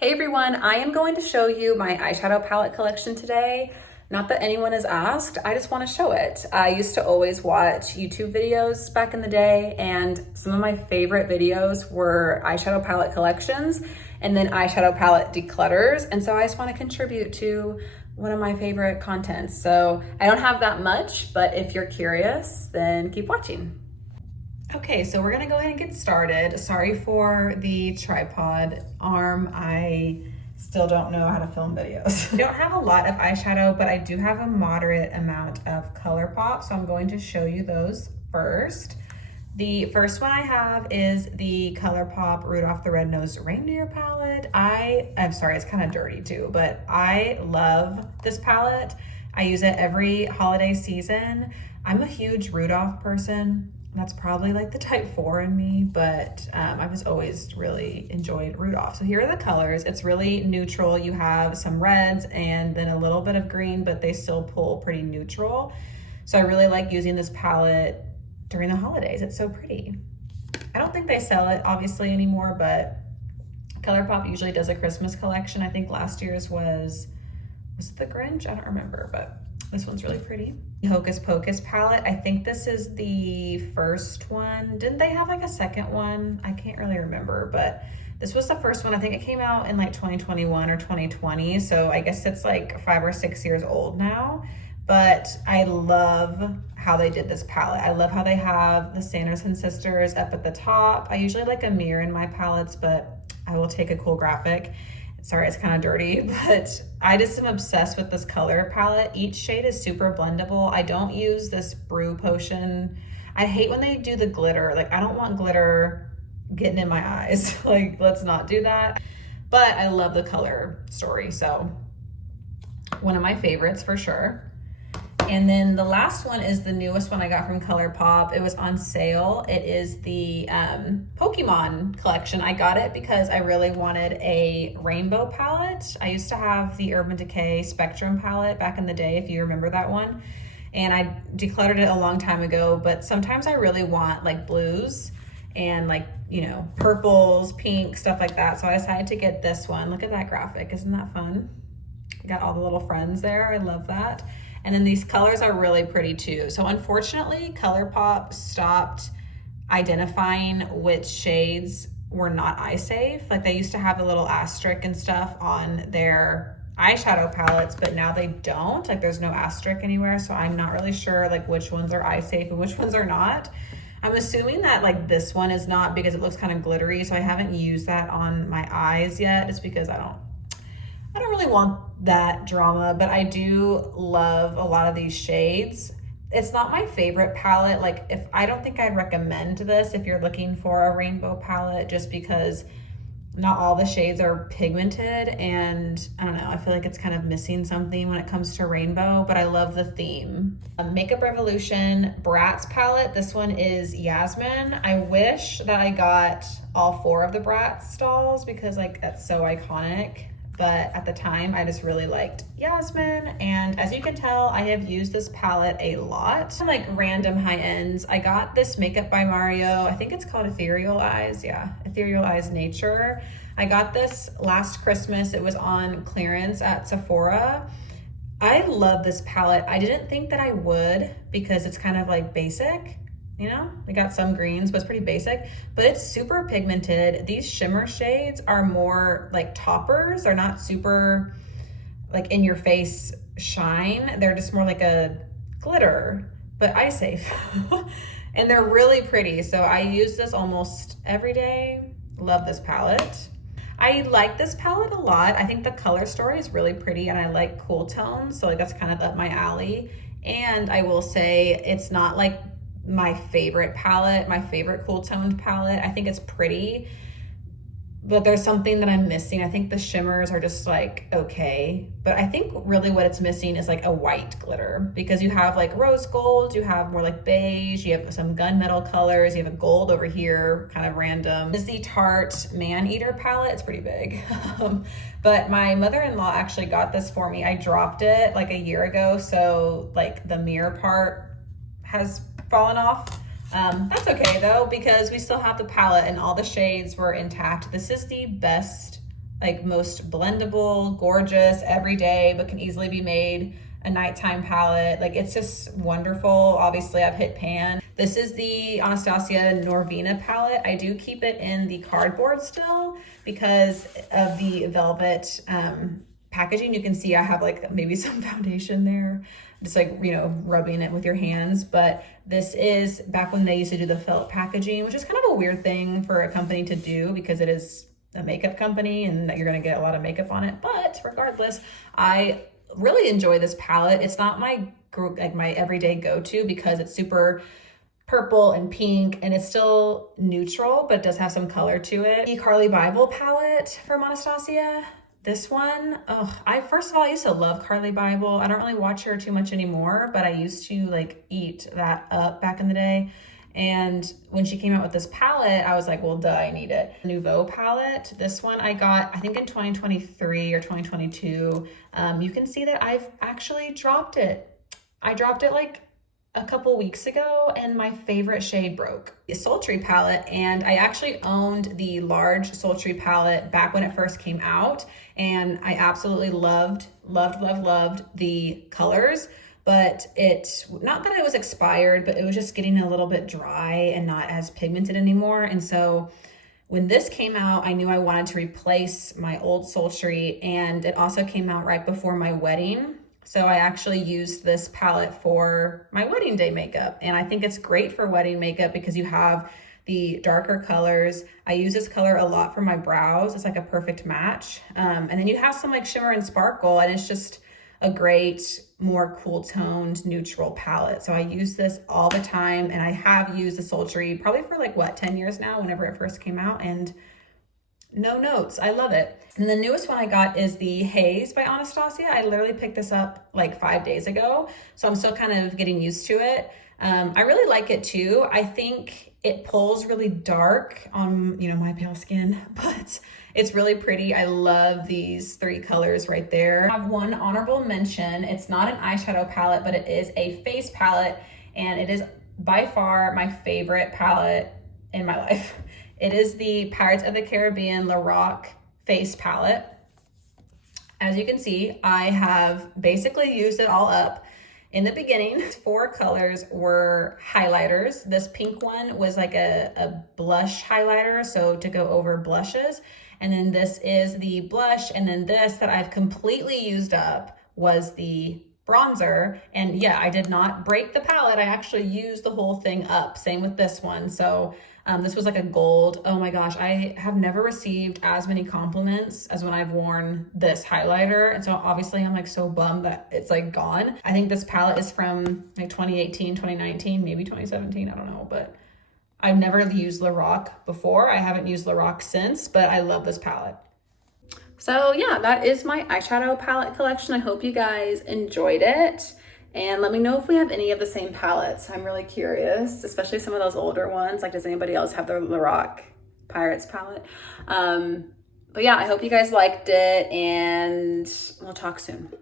Hey everyone, I am going to show you my eyeshadow palette collection today. Not that anyone has asked, I just want to show it. I used to always watch YouTube videos back in the day, and some of my favorite videos were eyeshadow palette collections and then eyeshadow palette declutters. And so I just want to contribute to one of my favorite contents. So I don't have that much, but if you're curious, then keep watching. Okay, so we're gonna go ahead and get started. Sorry for the tripod arm. I still don't know how to film videos. I don't have a lot of eyeshadow, but I do have a moderate amount of ColourPop, so I'm going to show you those first. The first one I have is the ColourPop Rudolph the Red-Nosed Reindeer palette. I'm sorry, it's kind of dirty too, but I love this palette. I use it every holiday season. I'm a huge Rudolph person. That's probably like the type 4 in me, but I've just always really enjoyed Rudolph. So here are the colors. It's really neutral. You have some reds and then a little bit of green, but they still pull pretty neutral. So I really like using this palette during the holidays. It's so pretty. I don't think they sell it obviously anymore, but ColourPop usually does a Christmas collection. I think last year's was it the Grinch? I don't remember, but this one's really pretty. Hocus Pocus palette. I think this is the first one. Didn't they have like a second one? I can't really remember, but this was the first one. I think it came out in like 2021 or 2020. So I guess it's like 5 or 6 years old now. But I love how they did this palette. I love how they have the Sanderson sisters up at the top. I usually like a mirror in my palettes, but I will take a cool graphic. Sorry, it's kind of dirty, but I just am obsessed with this color palette. Each shade is super blendable. I don't use this Brew Potion. I hate when they do the glitter. Like, I don't want glitter getting in my eyes. Like, let's not do that. But I love the color story. So one of my favorites for sure. And then the last one is the newest one I got from ColourPop. It was on sale. It is the Pokemon collection. I got it because I really wanted a rainbow palette. I used to have the Urban Decay Spectrum palette back in the day, if you remember that one. And I decluttered it a long time ago, but sometimes I really want like blues and like, you know, purples, pink, stuff like that. So I decided to get this one. Look at that graphic, isn't that fun? Got all the little friends there, I love that. And then these colors are really pretty too. So unfortunately, ColourPop stopped identifying which shades were not eye safe. Like they used to have a little asterisk and stuff on their eyeshadow palettes, but now they don't. Like there's no asterisk anywhere. So I'm not really sure like which ones are eye safe and which ones are not. I'm assuming that like this one is not because it looks kind of glittery. So I haven't used that on my eyes yet. It's because I don't really want that drama, but I do love a lot of these shades. It's not my favorite palette. Like I don't think I'd recommend this if you're looking for a rainbow palette, just because not all the shades are pigmented, and I don't know, I feel like it's kind of missing something when it comes to rainbow, but I love the theme. Makeup Revolution Bratz palette. This one is Yasmin. I wish that I got all 4 of the Bratz dolls because like that's so iconic. But at the time, I just really liked Yasmin. And as you can tell, I have used this palette a lot. Some like random high ends. I got this Makeup by Mario. I think it's called Ethereal Eyes. Yeah, Ethereal Eyes Nature. I got this last Christmas. It was on clearance at Sephora. I love this palette. I didn't think that I would because it's kind of like basic. You know, we got some greens, but it's pretty basic, but it's super pigmented. These shimmer shades are more like toppers. They're not super like in your face shine. They're just more like a glitter, but eye safe. And they're really pretty. So I use this almost every day. Love this palette. I like this palette a lot. I think the color story is really pretty and I like cool tones. So like that's kind of up my alley. And I will say it's not like my favorite palette, my favorite cool toned palette. I think it's pretty, but there's something that I'm missing. I think the shimmers are just like, okay. But I think really what it's missing is like a white glitter, because you have like rose gold, you have more like beige, you have some gunmetal colors, you have a gold over here, kind of random. This is the Tarte Man Eater palette. It's pretty big. But my mother-in-law actually got this for me. I dropped it like a year ago. So like the mirror part has fallen off. That's okay though, because we still have the palette and all the shades were intact. This is the best like most blendable, gorgeous, everyday, but can easily be made a nighttime palette. Like it's just wonderful. Obviously I've hit pan. This is the Anastasia Norvina palette. I do keep it in the cardboard still because of the velvet packaging. You can see I have like maybe some foundation there, just like, you know, rubbing it with your hands. But this is back when they used to do the felt packaging, which is kind of a weird thing for a company to do because it is a makeup company and that you're going to get a lot of makeup on it. But regardless, I really enjoy this palette. It's not my everyday go-to because it's super purple and pink and it's still neutral, but it does have some color to it. The Carly Bible palette from Anastasia. This one, first of all, I used to love Carly Bible. I don't really watch her too much anymore, but I used to like eat that up back in the day. And when she came out with this palette, I was like, well, duh, I need it. Nouveau palette. This one I got, I think in 2023 or 2022. You can see that I've actually dropped it. I dropped it like a couple weeks ago and my favorite shade broke. The Sultry palette, and I actually owned the large Sultry palette back when it first came out, and I absolutely loved the colors, but not that it was expired, but it was just getting a little bit dry and not as pigmented anymore. And so when this came out, I knew I wanted to replace my old Sultry, and it also came out right before my wedding. So I actually used this palette for my wedding day makeup. And I think it's great for wedding makeup because you have the darker colors. I use this color a lot for my brows. It's like a perfect match. And then you have some like shimmer and sparkle, and it's just a great, more cool toned neutral palette. So I use this all the time, and I have used the Sultry probably for like 10 years now, whenever it first came out, and no notes. I love it. And the newest one I got is the Haze by Anastasia. I literally picked this up like 5 days ago, so I'm still kind of getting used to it. I really like it too. I think it pulls really dark on, my pale skin, but it's really pretty. I love these 3 colors right there. I have one honorable mention. It's not an eyeshadow palette, but it is a face palette, and it is by far my favorite palette in my life. It is the Pirates of the Caribbean Lorac face palette. As you can see, I have basically used it all up. In the beginning, 4 colors were highlighters. This pink one was like a blush highlighter, so to go over blushes. And then this is the blush, and then this that I've completely used up was the bronzer. And yeah, I did not break the palette. I actually used the whole thing up. Same with this one. So this was like a gold. Oh my gosh, I have never received as many compliments as when I've worn this highlighter. And so obviously I'm like so bummed that it's like gone. I think this palette is from like 2018, 2019, maybe 2017. I don't know, but I've never used Lorac before. I haven't used Lorac since, but I love this palette. So yeah, that is my eyeshadow palette collection. I hope you guys enjoyed it. And let me know if we have any of the same palettes. I'm really curious, especially some of those older ones. Like, does anybody else have the Lorac Pirates palette? But yeah, I hope you guys liked it, and we'll talk soon.